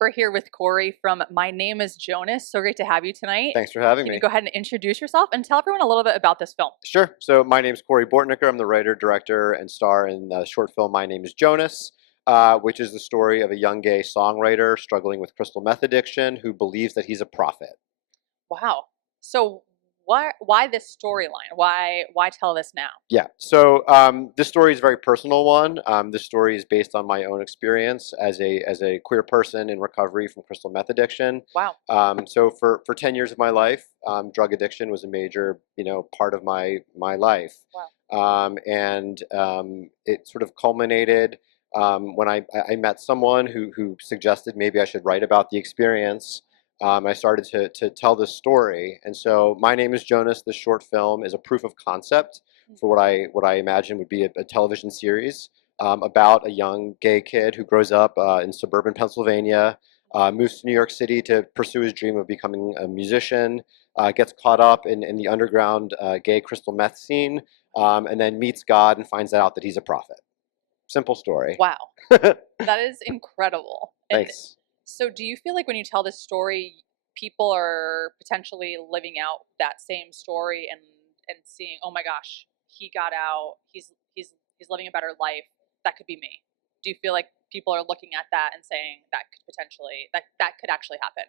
We're here with Cory from My Name is Jonas. So great to have you tonight. Thanks for having Can me. you go ahead and introduce yourself and tell everyone a little bit about this film? Sure. So my name's Cory Bortnicker. I'm the writer, director, and star in the short film My Name is Jonas, which is the story of a young gay songwriter struggling with crystal meth addiction who believes that he's a prophet. Wow. So why this storyline? Why tell this now? Yeah. So this story is a very personal one. This story is based on my own experience as a queer person in recovery from crystal meth addiction. Wow. So for 10 years of my life, drug addiction was a major part of my life. Wow. It sort of culminated when I met someone who suggested maybe I should write about the experience. I started to tell this story, and so My Name is Jonas, this short film, is a proof of concept for what I imagine would be a television series about a young gay kid who grows up in suburban Pennsylvania, moves to New York City to pursue his dream of becoming a musician, gets caught up in the underground gay crystal meth scene, and then meets God and finds out that he's a prophet. Simple story. Wow. That is incredible. Thanks. So do you feel like when you tell this story, people are potentially living out that same story and seeing, oh my gosh, he got out, he's living a better life, that could be me? Do you feel like people are looking at that and saying that could potentially that could actually happen?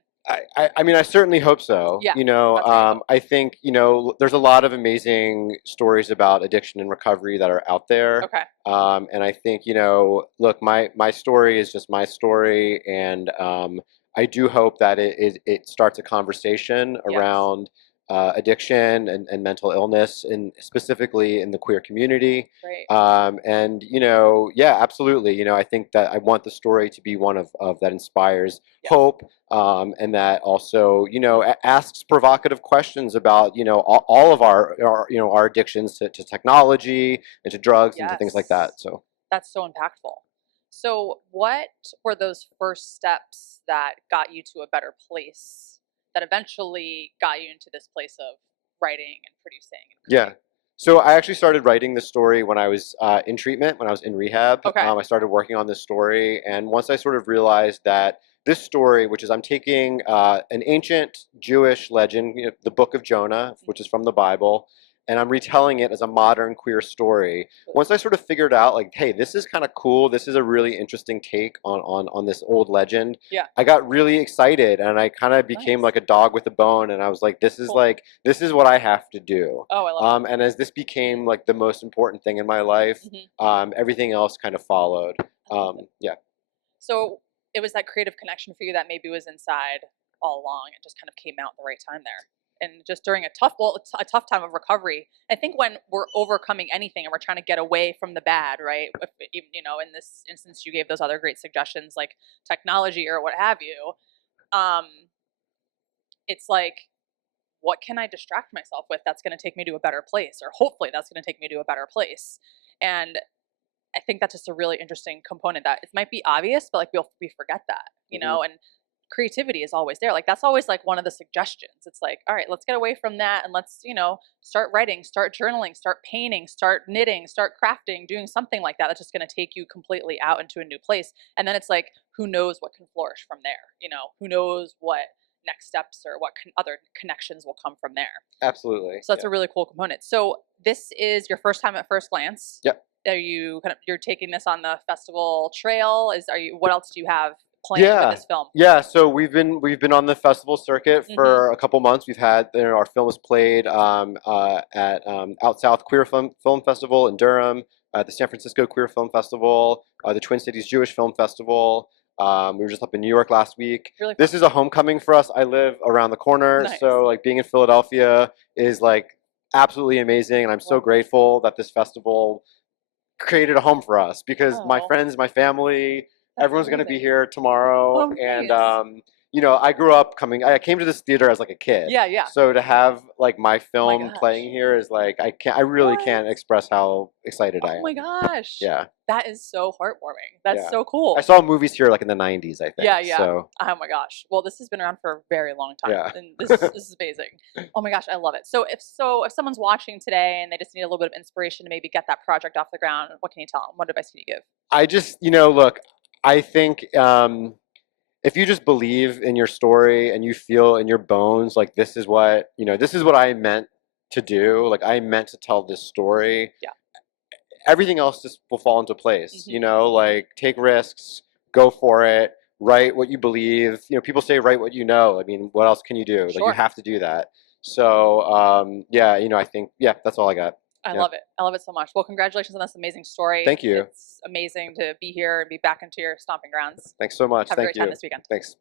I mean, I certainly hope so. Yeah, that's what I hope. I think, there's a lot of amazing stories about addiction and recovery that are out there. Okay. And I think, look, my story is just my story. And I do hope that it starts a conversation Yes. around addiction and mental illness, and specifically in the queer community. Right. Yeah, absolutely. I think that I want the story to be one of that inspires Yes. hope, and that also, asks provocative questions about, all of our addictions to technology and to drugs and to things like that. Yes. So That's so impactful. So what were those first steps that got you to a better place, that eventually got you into this place of writing and producing and yeah. creating? So I actually started writing this story when I was in treatment, when I was in rehab. Okay. I started working on this story, and once I sort of realized that this story, which is I'm taking an ancient Jewish legend, the Book of Jonah, which is from the Bible, and I'm retelling it as a modern queer story. Once I sort of figured out, like, hey, this is kind of cool. This is a really interesting take on this old legend. Yeah. I got really excited, and I kind of became Nice. like a dog with a bone, and I was like, this is Cool. this is what I have to do. Oh, I love that. And as this became like the most important thing in my life, everything else kind of followed. Yeah. So it was that creative connection for you that maybe was inside all along. It just kind of came out at the right time there. And just during a tough time of recovery. I think when we're overcoming anything and we're trying to get away from the bad, right? In this instance, you gave those other great suggestions like technology or what have you. It's like, what can I distract myself with that's going to take me to a better place, or hopefully that's going to take me to a better place. And I think that's just a really interesting component that it might be obvious, but like we forget that, and creativity is always there. Like that's always like one of the suggestions. It's like, all right, let's get away from that and let's, start writing, start journaling, start painting, start knitting, start crafting, doing something like that. That's just going to take you completely out into a new place. And then it's like, who knows what can flourish from there? Who knows what next steps or what other connections will come from there. Absolutely. So that's a really cool component. So this is your first time at FirstGlance. Yep. Are you you're taking this on the festival trail? What else do you have planned with this film? Yeah, so we've been on the festival circuit for a couple months. We've had our film was played at Out South Queer Film Festival in Durham, at the San Francisco Queer Film Festival, the Twin Cities Jewish Film Festival. We were just up in New York last week. Really this is a homecoming for us. I live around the corner, Nice. So like being in Philadelphia is like absolutely amazing, and I'm so grateful that this festival created a home for us, because my friends, my family, everyone's going to be here tomorrow. Oh, and nice. I grew up I came to this theater as like a kid. Yeah. So to have like my Oh film my playing here is like, I really can't express how excited I am. Oh my gosh. Yeah. That is so heartwarming. That's so cool. I saw movies here like in the 90s, I think. Yeah. So. Oh my gosh. Well, this has been around for a very long time. Yeah. And this is amazing. Oh my gosh, I love it. So if someone's watching today and they just need a little bit of inspiration to maybe get that project off the ground, what can you tell them? What advice can you give? I just, look, I think if you just believe in your story and you feel in your bones like this is what, this is what I meant to do, like I meant to tell this story, Yeah. everything else just will fall into place. Mm-hmm. Like take risks, go for it, write what you believe. People say write what you know. I mean, what else can you do? Like you Sure. have to do that. So yeah, I think that's all I got. I Yeah. love it. I love it so much. Well, congratulations on this amazing story. Thank you. It's amazing to be here and be back into your stomping grounds. Thanks so much. Have a Thank great time you. this weekend. Thanks.